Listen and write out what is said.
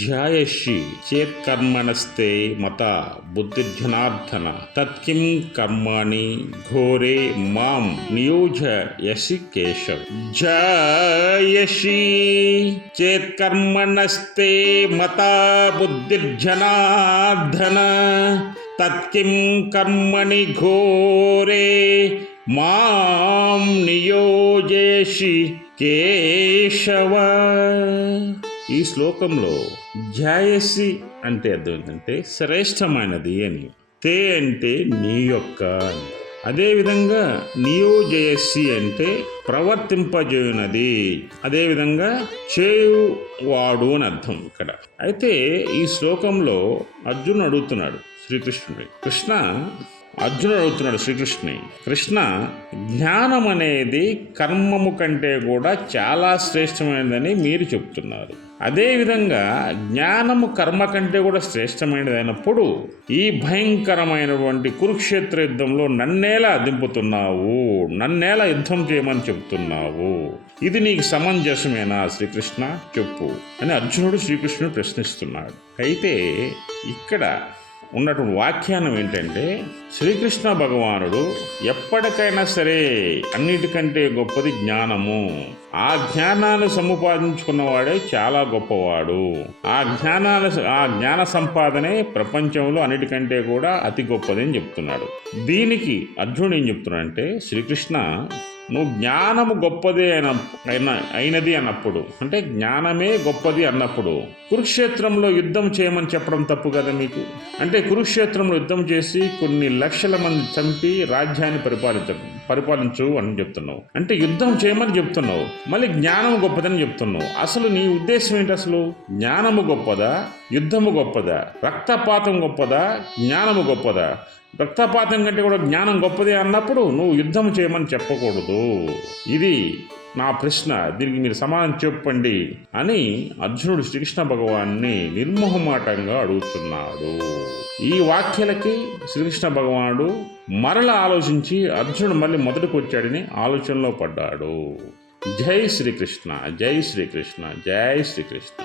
ध्यायशी चेत् कर्मणस्ते मता बुद्धिध्यनार्थन तत्किं कर्माणि घोरे माँ नियोज यसि केशव। जायसि चेत् कर्मणस्ते मता बुद्धिध्यनार्थन तत्किं कर्मणि घोरे माँ नियोजेशि केशव। ఈ శ్లోకంలో ధ్యాయసి అంటే అర్థం ఏంటంటే శ్రేష్టమైనది అని. తే అంటే నీ యొక్క అని. అదేవిధంగా నియోజయస్సి అంటే ప్రవర్తింపజేయునది. అదేవిధంగా చేయువాడు అని అర్థం ఇక్కడ. అయితే ఈ శ్లోకంలో అర్జునుడు అడుగుతున్నాడు శ్రీకృష్ణుడి కృష్ణ అర్జునుడు అడుగుతున్నాడు శ్రీకృష్ణుని కృష్ణ జ్ఞానం అనేది కర్మము కంటే కూడా చాలా శ్రేష్టమైనదని మీరు చెప్తున్నారు. అదేవిధంగా జ్ఞానము కర్మ కంటే కూడా శ్రేష్టమైనది అయినప్పుడు ఈ భయంకరమైనటువంటి కురుక్షేత్ర యుద్ధంలో నన్నేలా దింపుతున్నావు నన్నేలా యుద్ధం చేయమని చెప్తున్నావు? ఇది నీకు సమంజసమేనా శ్రీకృష్ణ? చెప్పు అని అర్జునుడు శ్రీకృష్ణుడు ప్రశ్నిస్తున్నాడు. అయితే ఇక్కడ ఉన్నటువంటి వ్యాఖ్యానం ఏంటంటే శ్రీకృష్ణ భగవానుడు ఎప్పటికైనా సరే అన్నిటికంటే గొప్పది జ్ఞానము. ఆ జ్ఞానాన్ని సముపాదించుకున్నవాడే చాలా గొప్పవాడు. ఆ జ్ఞానాన్ని ఆ జ్ఞాన సంపాదనే ప్రపంచంలో అన్నిటికంటే కూడా అతి గొప్పది అని చెప్తున్నాడు. దీనికి అర్జునుడు ఏం చెప్తున్నాడంటే శ్రీకృష్ణ నువ్వు జ్ఞానము గొప్పదే అయిన అయిన అయినది అన్నప్పుడు అంటే జ్ఞానమే గొప్పది అన్నప్పుడు కురుక్షేత్రంలో యుద్ధం చేయమని చెప్పడం తప్పు కదా మీకు? అంటే కురుక్షేత్రంలో యుద్ధం చేసి కొన్ని లక్షల మంది చంపి రాజ్యాన్ని పరిపాలించడం. పరిపాలించు అని చెప్తున్నావు. అంటే యుద్ధం చేయమని చెప్తున్నావు. మళ్ళీ జ్ఞానం గొప్పదని చెప్తున్నావు. అసలు నీ ఉద్దేశం ఏంటి అసలు? జ్ఞానము గొప్పదా? యుద్ధము గొప్పదా? రక్తపాతం గొప్పదా? జ్ఞానము గొప్పదా? రక్తపాతం కంటే కూడా జ్ఞానం గొప్పదే అన్నప్పుడు నువ్వు యుద్ధం చేయమని చెప్పకూడదు. ఇది నా ప్రశ్న దీనికి మీరు సమాధానం చెప్పండి అని అర్జునుడు శ్రీకృష్ణ భగవాన్ని నిర్మోహమాటంగా అడుగుతున్నాడు. ఈ వాక్యాలకి శ్రీకృష్ణ భగవానుడు మరల ఆలోచించి అర్జునుడు మళ్ళీ మొదటికి వచ్చాడని ఆలోచనలో పడ్డాడు. జై శ్రీకృష్ణ జై శ్రీకృష్ణ జై శ్రీకృష్ణ.